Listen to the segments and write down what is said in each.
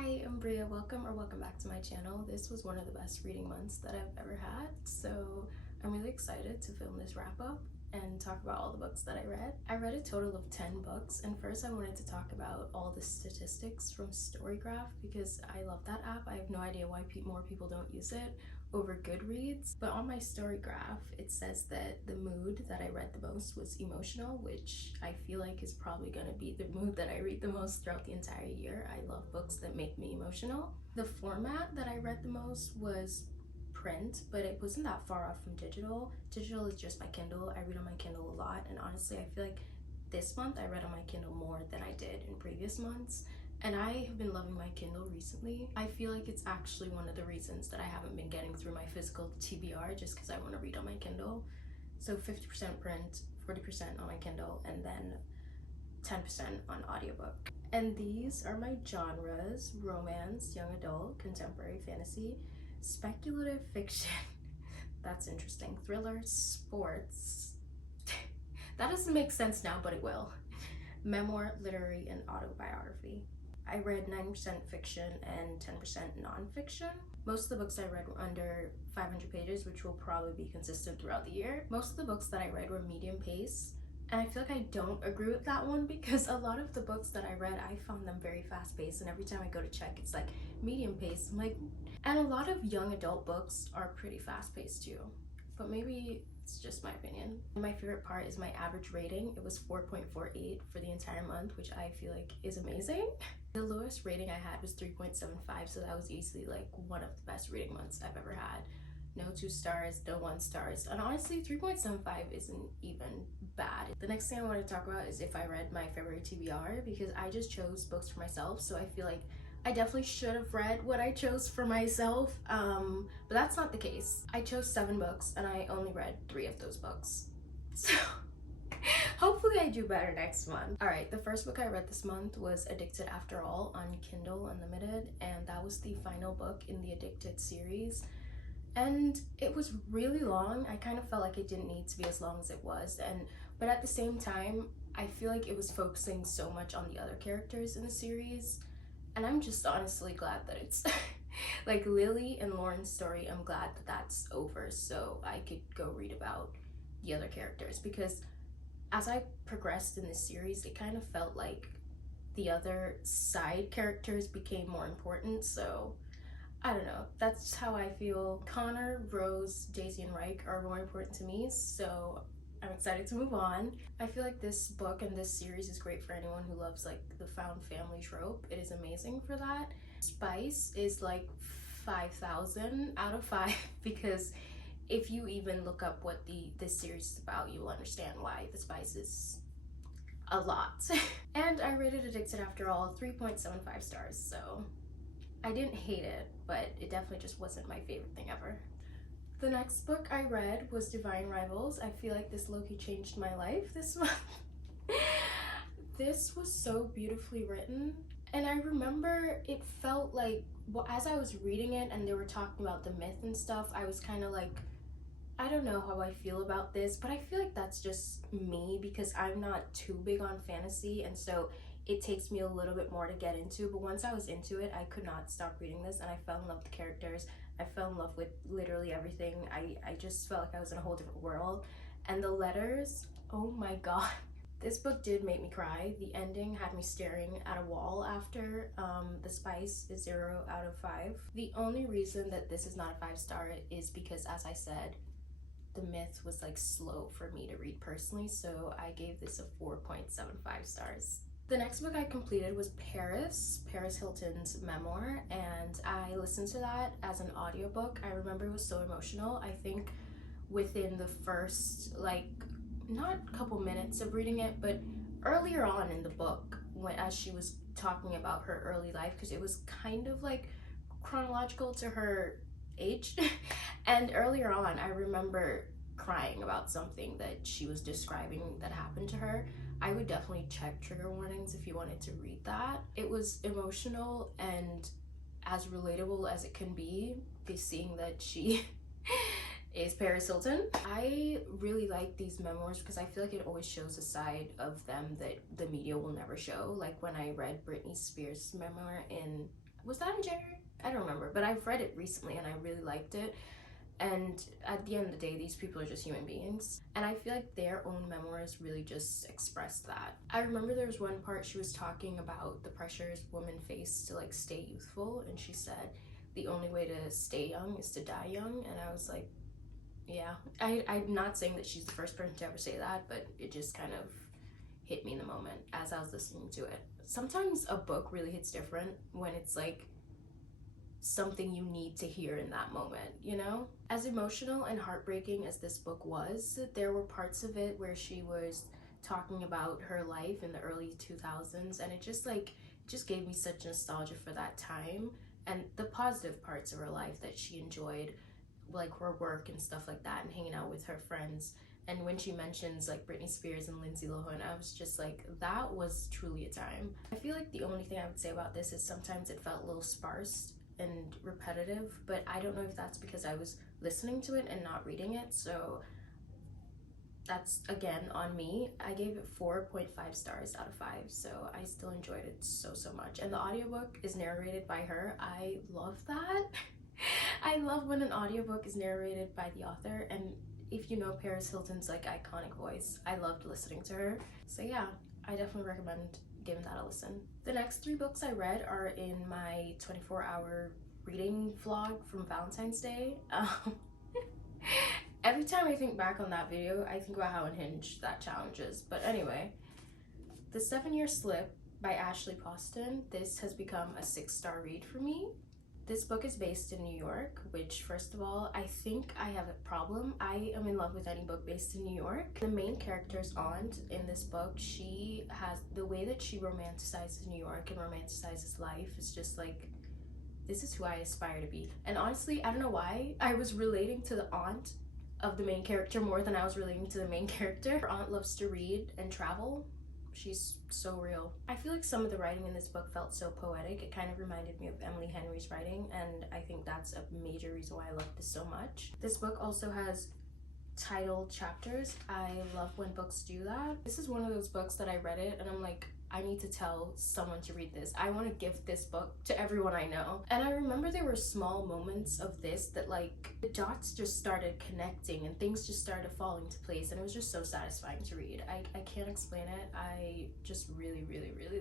Hi, I'm Bria. Welcome back to my channel. This was one of the best reading months that I've ever had, so I'm really excited to film this wrap up and talk about all the books that I read. I read a total of 10 books, and first I wanted to talk about all the statistics from Storygraph because I love that app. I have no idea why more people don't use it over Goodreads, but on my Storygraph it says that the mood that I read the most was emotional, which I feel like is probably going to be the mood that I read the most throughout the entire year. I love books that make me emotional. The format that I read the most was print, but it wasn't that far off from digital. Digital is just my Kindle. I read on my Kindle a lot, and honestly I feel like this month I read on my Kindle more than I did in previous months. And I have been loving my Kindle recently. I feel like it's actually one of the reasons that I haven't been getting through my physical TBR, just because I want to read on my Kindle. So 50% print, 40% on my Kindle, and then 10% on audiobook. And these are my genres: romance, young adult, contemporary fantasy, speculative fiction, that's interesting, thriller, sports, that doesn't make sense now, but it will, memoir, literary, and autobiography. I read 90% fiction and 10% nonfiction. Most of the books I read were under 500 pages, which will probably be consistent throughout the year. Most of the books that I read were medium pace, and I feel like I don't agree with that one because a lot of the books that I read, I found them very fast paced, and every time I go to check, it's like medium pace. I'm like, and a lot of young adult books are pretty fast paced too, but maybe it's just my opinion. My favorite part is my average rating. It was 4.48 for the entire month, which I feel like is amazing. The lowest rating I had was 3.75, so that was easily like one of the best reading months I've ever had. No 2 stars, no 1 stars, and honestly 3.75 isn't even bad. The next thing I want to talk about is if I read my February TBR, because I just chose books for myself, so I feel like I definitely should have read what I chose for myself, but that's not the case. I chose 7 books and I only read 3 of those books, so hopefully I do better next month. Alright, the first book I read this month was Addicted After All on Kindle Unlimited, and that was the final book in the Addicted series. And it was really long. I kind of felt like it didn't need to be as long as it was, but at the same time I feel like it was focusing so much on the other characters in the series, and I'm just honestly glad that it's like Lily and Lauren's story. I'm glad that that's over so I could go read about the other characters, because as I progressed in this series it kind of felt like the other side characters became more important, so I don't know, that's how I feel. Connor, Rose, Daisy, and Reich are more important to me, so I'm excited to move on. I feel like this book and this series is great for anyone who loves like the found family trope. It is amazing for that. Spice is like 5,000 out of 5 because if you even look up what this series is about, you will understand why the spice is a lot. And I rated Addicted After All 3.75 stars, so I didn't hate it, but it definitely just wasn't my favorite thing ever. The next book I read was Divine Rivals. I feel like this low-key changed my life this month. This was so beautifully written, and I remember it felt like, well, as I was reading it and they were talking about the myth and stuff, I was kind of like, I don't know how I feel about this, but I feel like that's just me because I'm not too big on fantasy, and so it takes me a little bit more to get into. But once I was into it, I could not stop reading this, and I fell in love with the characters. I fell in love with literally everything. I just felt like I was in a whole different world. And the letters, oh my god. This book did make me cry. The ending had me staring at a wall after. The spice is 0 out of 5. The only reason that this is not a 5-star is because, as I said, the myth was like slow for me to read personally, so I gave this a 4.75 stars. The next book I completed was Paris Hilton's memoir, and I listened to that as an audiobook. I remember it was so emotional. I think within the first, like, not a couple minutes of reading it, but earlier on in the book, as she was talking about her early life, because it was kind of like chronological to her age, and earlier on I remember crying about something that she was describing that happened to her. I would definitely check trigger warnings if you wanted to read that. It was emotional and as relatable as it can be, seeing that she is Paris Hilton. I really like these memoirs because I feel like it always shows a side of them that the media will never show. Like when I read Britney Spears' memoir in Was that in January? I don't remember, but I've read it recently and I really liked it. And at the end of the day, these people are just human beings. And I feel like their own memoirs really just express that. I remember there was one part she was talking about the pressures women face to like stay youthful. And she said, the only way to stay young is to die young. And I was like, yeah. I'm not saying that she's the first person to ever say that, but it just kind of hit me in the moment as I was listening to it. Sometimes a book really hits different when it's like something you need to hear in that moment, you know? As emotional and heartbreaking as this book was, there were parts of it where she was talking about her life in the early 2000s, and it just gave me such nostalgia for that time and the positive parts of her life that she enjoyed, like her work and stuff like that, and hanging out with her friends. And when she mentions like Britney Spears and Lindsay Lohan, I was just like, that was truly a time. I feel like the only thing I would say about this is sometimes it felt a little sparse and repetitive, but I don't know if that's because I was listening to it and not reading it, so that's again on me. I gave it 4.5 stars out of 5, so I still enjoyed it so much. And the audiobook is narrated by her. I love that. I love when an audiobook is narrated by the author, and if you know Paris Hilton's like iconic voice, I loved listening to her. So yeah, I definitely recommend giving that a listen. The next 3 books I read are in my 24-hour reading vlog from Valentine's Day. Every time I think back on that video, I think about how unhinged that challenge is. But anyway, The 7-Year Slip by Ashley Poston. This has become a 6-star read for me. This book is based in New York, which first of all, I think I have a problem. I am in love with any book based in New York. The main character's aunt in this book, she has the way that she romanticizes New York and romanticizes life is just like, this is who I aspire to be. And honestly, I don't know why, I was relating to the aunt of the main character more than I was relating to the main character. Her aunt loves to read and travel. She's so real. I feel like some of the writing in this book felt so poetic. It kind of reminded me of Emily Henry's writing, and I think that's a major reason why I love this so much. This book also has titled chapters. I love when books do that. This is one of those books that I read it and I'm like, I need to tell someone to read this. I want to gift this book to everyone I know. And I remember there were small moments of this that like the dots just started connecting and things just started falling into place, and it was just so satisfying to read. I can't explain it. I just really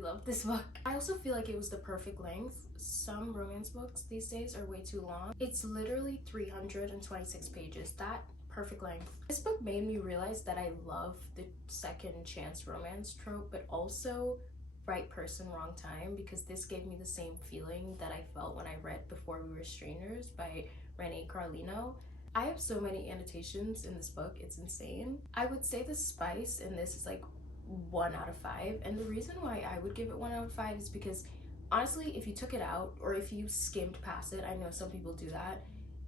loved this book. I also feel like it was the perfect length. Some romance books these days are way too long. It's literally 326 pages. That perfect length. This book made me realize that I love the second chance romance trope, but also right person, wrong time, because this gave me the same feeling that I felt when I read Before We Were Strangers by Renee Carlino. I have so many annotations in this book, it's insane. I would say the spice in this is like 1 out of 5, and the reason why I would give it 1 out of 5 is because honestly, if you took it out or if you skimmed past it, I know some people do that,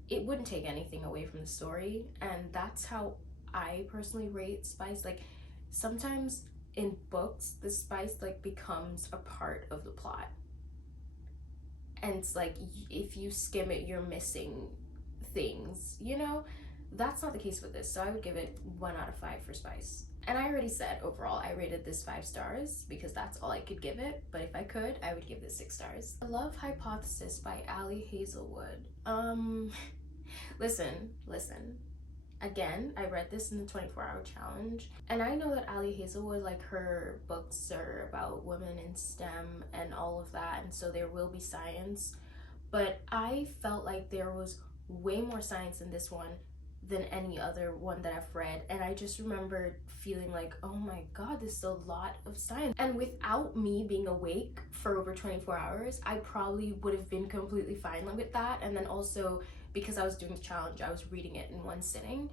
it wouldn't take anything away from the story, and that's how I personally rate spice. Like sometimes in books, the spice like becomes a part of the plot, and it's like if you skim it, you're missing things, you know? That's not the case with this, so I would give it 1 out of 5 for spice. And I already said overall I rated this 5 stars because that's all I could give it, but if I could, I would give this 6 stars. The Love Hypothesis by Ali Hazelwood. Listen. Again, I read this in the 24-hour challenge, and I know that Ali Hazelwood, like her books are about women in STEM and all of that, and so there will be science, but I felt like there was way more science in this one than any other one that I've read, and I just remember feeling like, oh my god, this is a lot of science. And without me being awake for over 24 hours, I probably would have been completely fine with that. And then also because I was doing the challenge, I was reading it in one sitting,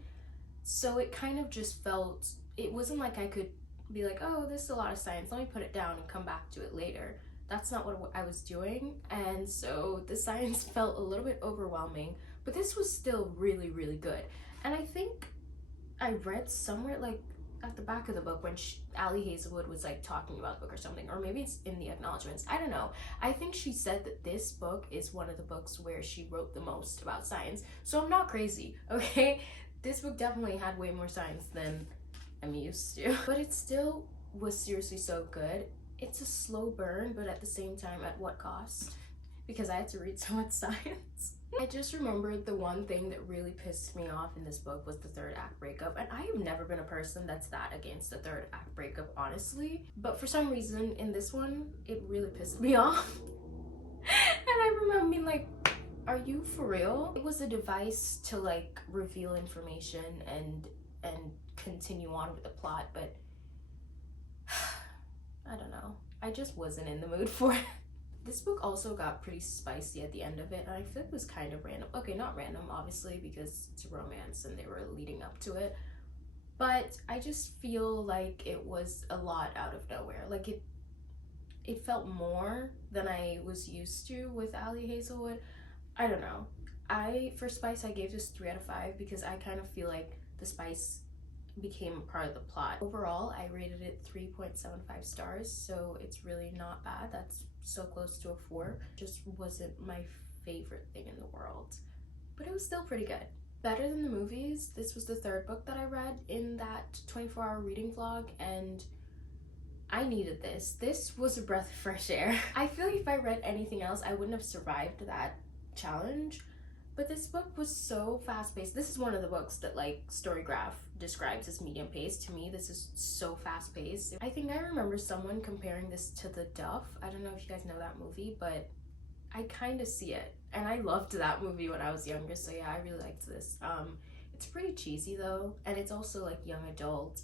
so it kind of just felt, it wasn't like I could be like, oh, this is a lot of science, let me put it down and come back to it later. That's not what I was doing, and so the science felt a little bit overwhelming, but this was still really good. And I think I read somewhere like at the back of the book when Ali Hazelwood was like talking about the book or something, or maybe it's in the acknowledgements, I don't know. I think she said that this book is one of the books where she wrote the most about science, so I'm not crazy, okay? This book definitely had way more science than I'm used to, but it still was seriously so good. It's a slow burn, but at the same time, at what cost? because I had to read so much science. I just remembered the one thing that really pissed me off in this book was the third act breakup, and I have never been a person that's that against the third act breakup, honestly, but for some reason in this one it really pissed me off. And I remember being like, are you for real? It was a device to like reveal information and continue on with the plot, but I don't know, I just wasn't in the mood for it. This book also got pretty spicy at the end of it, and I feel like it was kind of random. Okay, not random, obviously, because it's a romance and they were leading up to it. But I just feel like it was a lot out of nowhere. Like it felt more than I was used to with Ali Hazelwood. I don't know. For spice, I gave this 3 out of 5 because I kind of feel like the spice became part of the plot. Overall, I rated it 3.75 stars, so it's really not bad. That's so close to a 4. Just wasn't my favorite thing in the world, but it was still pretty good. Better than the movies. This was the 3rd book that I read in that 24-hour reading vlog, and I needed this. This was a breath of fresh air. I feel like if I read anything else, I wouldn't have survived that challenge. But this book was so fast-paced. This is one of the books that like Storygraph describes as medium-paced. To me, this is so fast-paced. I think I remember someone comparing this to The Duff. I don't know if you guys know that movie, but I kind of see it. And I loved that movie when I was younger, so yeah, I really liked this. It's pretty cheesy though, and it's also like young adult.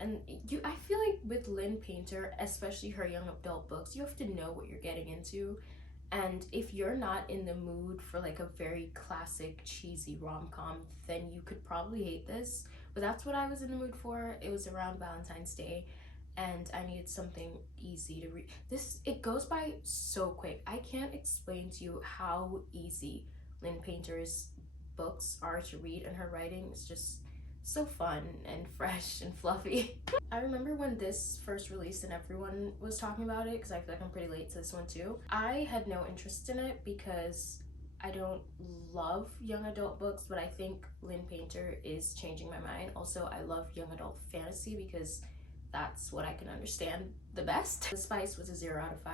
And I feel like with Lynn Painter, especially her young adult books, you have to know what you're getting into. And if you're not in the mood for like a very classic cheesy rom-com, then you could probably hate this. But that's what I was in the mood for. It was around Valentine's Day and I needed something easy to read. It goes by so quick. I can't explain to you how easy Lynn Painter's books are to read, and her writing is just so fun and fresh and fluffy. I remember when this first released and everyone was talking about it, because I feel like I'm pretty late to this one too. I had no interest in it because I don't love young adult books, but I think Lynn Painter is changing my mind. Also, I love young adult fantasy because that's what I can understand the best. The Spice was a 0 out of 5.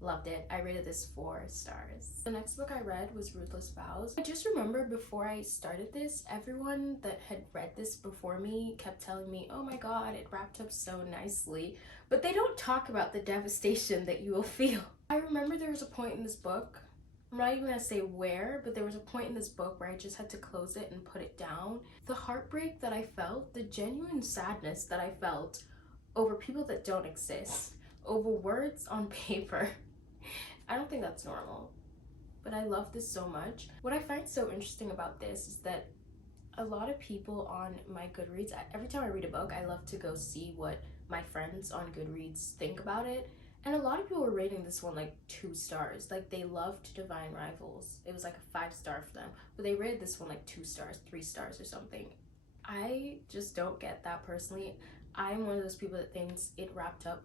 Loved it. I rated this 4 stars. The next book I read was Ruthless Vows. I just remember before I started this, everyone that had read this before me kept telling me, oh my god, it wrapped up so nicely. But they don't talk about the devastation that you will feel. I remember there was a point in this book, I'm not even gonna say where, but there was a point in this book where I just had to close it and put it down. The heartbreak that I felt, the genuine sadness that I felt over people that don't exist, over words on paper. I don't think that's normal, but I love this so much. What I find so interesting about this is that a lot of people on my Goodreads, every time I read a book, I love to go see what my friends on Goodreads think about it. And a lot of people were rating this one like 2 stars. Like they loved Divine Rivals. It was like a 5-star for them, but they rated this one like 2 stars, 3 stars or something. I just don't get that personally. I'm one of those people that thinks it wrapped up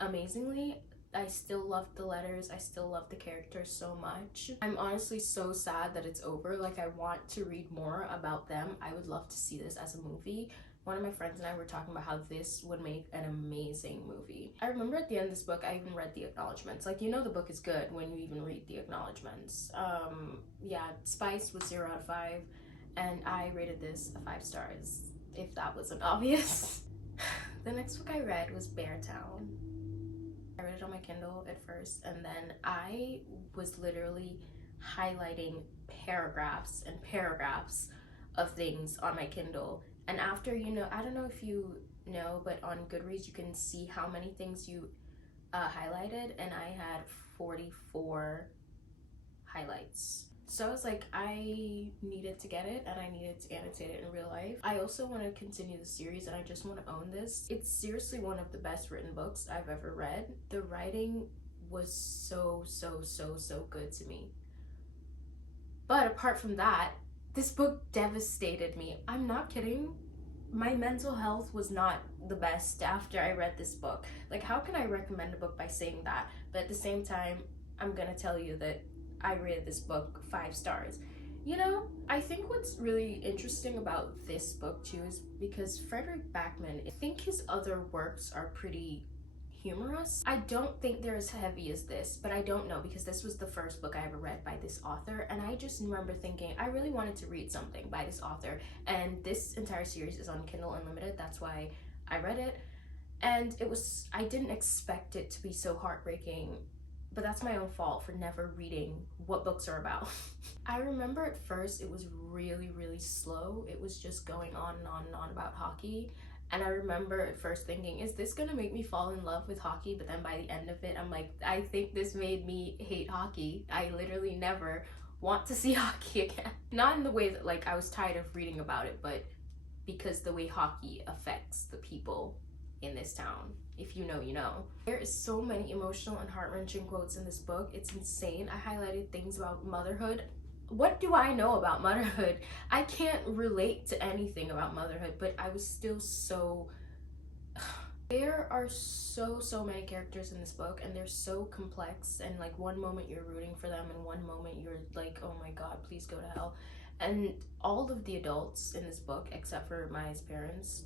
amazingly. I still love the letters, I still love the characters so much. I'm honestly so sad that it's over. Like I want to read more about them. I would love to see this as a movie. One of my friends and I were talking about how this would make an amazing movie. I remember at the end of this book, I even read the acknowledgements. Like, you know the book is good when you even read the acknowledgements. Yeah, Spice was 0 out of 5, and I rated this a 5 stars, if that wasn't obvious. The next book I read was Beartown. I read it on my Kindle at first, and then I was literally highlighting paragraphs and paragraphs of things on my Kindle. And after, you know, I don't know if you know, but on Goodreads you can see how many things you highlighted, and I had 44 highlights. So I was like, I needed to get it and I needed to annotate it in real life. I also want to continue the series and I just want to own this. It's seriously one of the best written books I've ever read. The writing was so good to me. But apart from that, this book devastated me. I'm not kidding. My mental health was not the best after I read this book. Like, how can I recommend a book by saying that? But at the same time, I'm gonna tell you that I rated this book 5 stars. You know, I think what's really interesting about this book too is because Frederick Backman, I think his other works are pretty humorous. I don't think they're as heavy as this, but I don't know because this was the first book I ever read by this author, and I just remember thinking I really wanted to read something by this author, and this entire series is on Kindle Unlimited. That's why I read it, and I didn't expect it to be so heartbreaking, but that's my own fault for never reading what books are about. I remember at first it was really, really slow. It was just going on and on and on about hockey. And I remember at first thinking, is this gonna make me fall in love with hockey? But then by the end of it, I'm like, I think this made me hate hockey. I literally never want to see hockey again. Not in the way that like I was tired of reading about it, but because the way hockey affects the people in this town. If you know, you know. There is so many emotional and heart-wrenching quotes in this book. It's insane. I highlighted things about motherhood. What do I know about motherhood? I can't relate to anything about motherhood, but I was still so... There are so many characters in this book, and they're so complex, and like one moment you're rooting for them, and one moment you're like, oh my god, please go to hell. And all of the adults in this book, except for Maya's parents,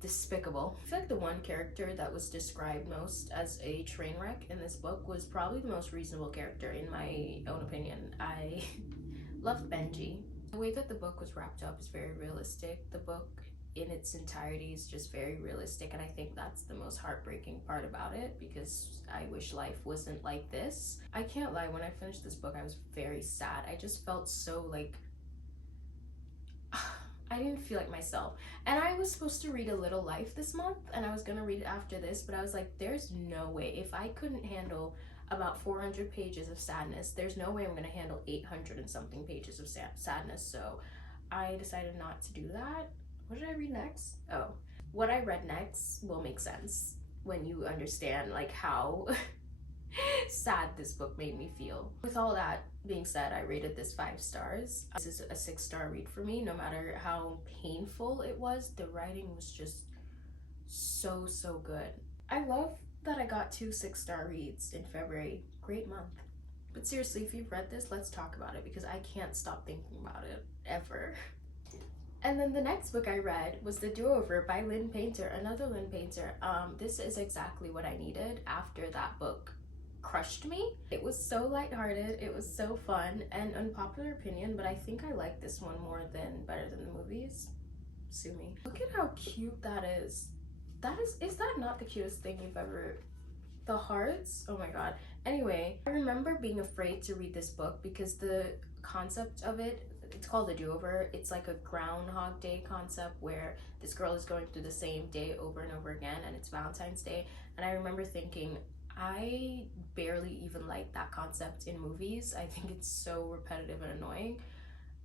despicable. I feel like the one character that was described most as a train wreck in this book was probably the most reasonable character in my own opinion. I loved Benji. The way that the book was wrapped up is very realistic. The book in its entirety is just very realistic, and I think that's the most heartbreaking part about it, because I wish life wasn't like this. I can't lie, when I finished this book I was very sad. I just felt so like I didn't feel like myself. And I was supposed to read A Little Life this month, and I was gonna read it after this, but I was like, there's no way. If I couldn't handle about 400 pages of sadness, there's no way I'm gonna handle 800 and something pages of sadness. So I decided not to do that. What did I read next? Oh, what I read next will make sense when you understand like how sad this book made me feel. With all that being said, I rated this 5 stars. This is a 6-star read for me. No matter how painful it was, the writing was just so good. I love that I got 2 6-star reads in February. Great month. But seriously, if you've read this, let's talk about it, because I can't stop thinking about it ever. And then the next book I read was The Do-Over by Lynn Painter, another Lynn Painter. This is exactly what I needed after that book crushed me. It was so lighthearted, it was so fun, and unpopular opinion, but I think I like this one more than Better Than the Movies. Sue me. Look at how cute that is. Is that not the cutest thing you've ever... The hearts? Oh my god. Anyway, I remember being afraid to read this book because the concept of it, it's called The Do-Over. It's like a Groundhog Day concept where this girl is going through the same day over and over again, and it's Valentine's Day. And I remember thinking, I barely even like that concept in movies. I think it's so repetitive and annoying.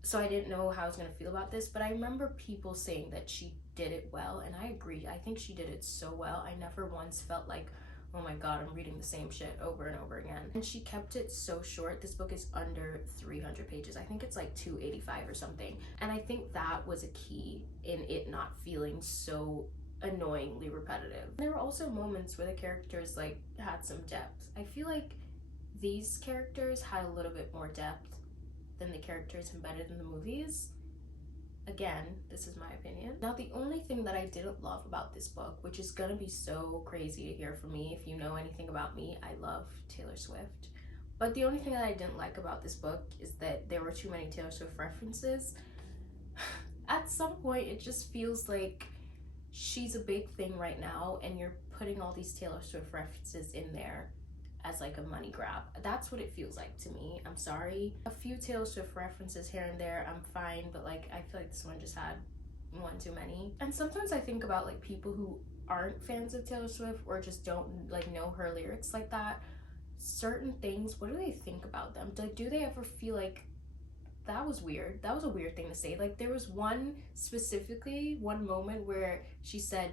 So I didn't know how I was going to feel about this, but I remember people saying that she did it well, and I agree. I think she did it so well. I never once felt like, oh my god, I'm reading the same shit over and over again. And she kept it so short. This book is under 300 pages. I think it's like 285 or something. And I think that was a key in it not feeling so annoyingly repetitive. There were also moments where the characters like had some depth. I feel like these characters had a little bit more depth than the characters in Better Than the Movies. Again, this is my opinion. Now, the only thing that I didn't love about this book, which is gonna be so crazy to hear from me, if you know anything about me, I love Taylor Swift. But the only thing that I didn't like about this book is that there were too many Taylor Swift references. At some point, it just feels like she's a big thing right now, and you're putting all these Taylor Swift references in there as like a money grab. That's what it feels like to me. I'm sorry. A few Taylor Swift references here and there, I'm fine, but like I feel like this one just had one too many. And sometimes I think about like people who aren't fans of Taylor Swift or just don't like know her lyrics like that. Certain things, what do they think about them? Do they ever feel like that was weird? That was a weird thing to say. Like there was one moment where she said,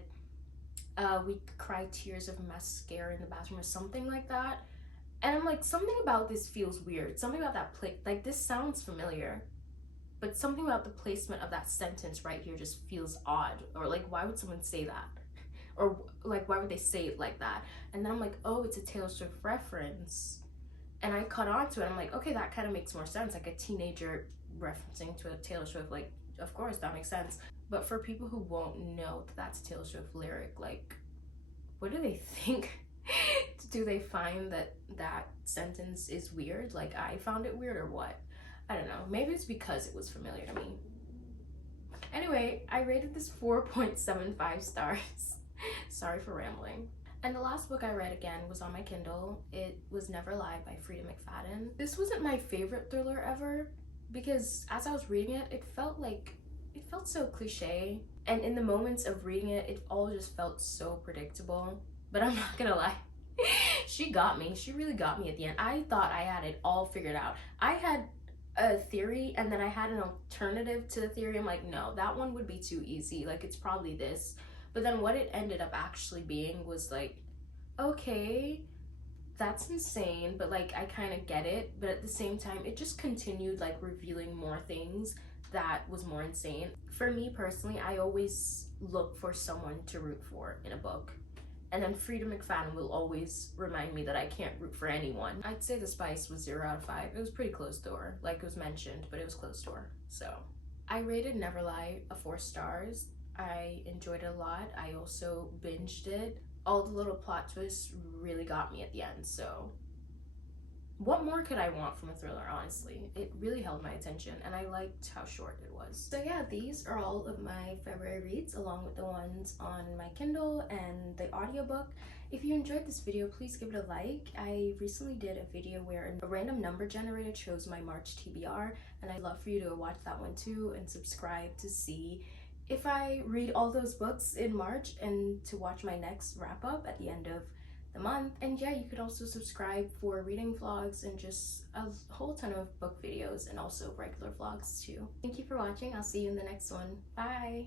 we cry tears of mascara in the bathroom or something like that. And I'm like, something about this feels weird. Something about that like this sounds familiar, but something about the placement of that sentence right here just feels odd. Or like, why would someone say that? Or like, why would they say it like that? And then I'm like, oh, it's a Taylor Swift reference. And I caught on to it. I'm like, okay, that kind of makes more sense. Like a teenager referencing to a Taylor Swift like of course, that makes sense. But for people who won't know that that's a Taylor Swift lyric, like, what do they think? Do they find that that sentence is weird, like I found it weird, or what? I don't know. Maybe it's because it was familiar to me. Anyway, I rated this 4.75 stars. Sorry for rambling. And the last book I read again was on my Kindle. It was Never Lie by Frida McFadden. This wasn't my favorite thriller ever because as I was reading it, it felt so cliche. And in the moments of reading it, it all just felt so predictable. But I'm not gonna lie, she got me. She really got me at the end. I thought I had it all figured out. I had a theory and then I had an alternative to the theory. I'm like, no, that one would be too easy. Like, it's probably this. But then what it ended up actually being was like, okay, that's insane, but like I kind of get it. But at the same time, it just continued like revealing more things that was more insane. For me personally, I always look for someone to root for in a book. And then Frida McFadden will always remind me that I can't root for anyone. I'd say The Spice was 0 out of 5. It was pretty close door, like it was mentioned, but it was close door. So I rated Never Lie a 4 stars. I enjoyed it a lot. I also binged it. All the little plot twists really got me at the end, so what more could I want from a thriller, honestly? It really held my attention, and I liked how short it was. So yeah, these are all of my February reads, along with the ones on my Kindle and the audiobook. If you enjoyed this video, please give it a like. I recently did a video where a random number generator chose my March TBR, and I'd love for you to watch that one too, and subscribe to see if I read all those books in March, and to watch my next wrap-up at the end of the month. And yeah, you could also subscribe for reading vlogs and just a whole ton of book videos, and also regular vlogs too. Thank you for watching. I'll see you in the next one. Bye!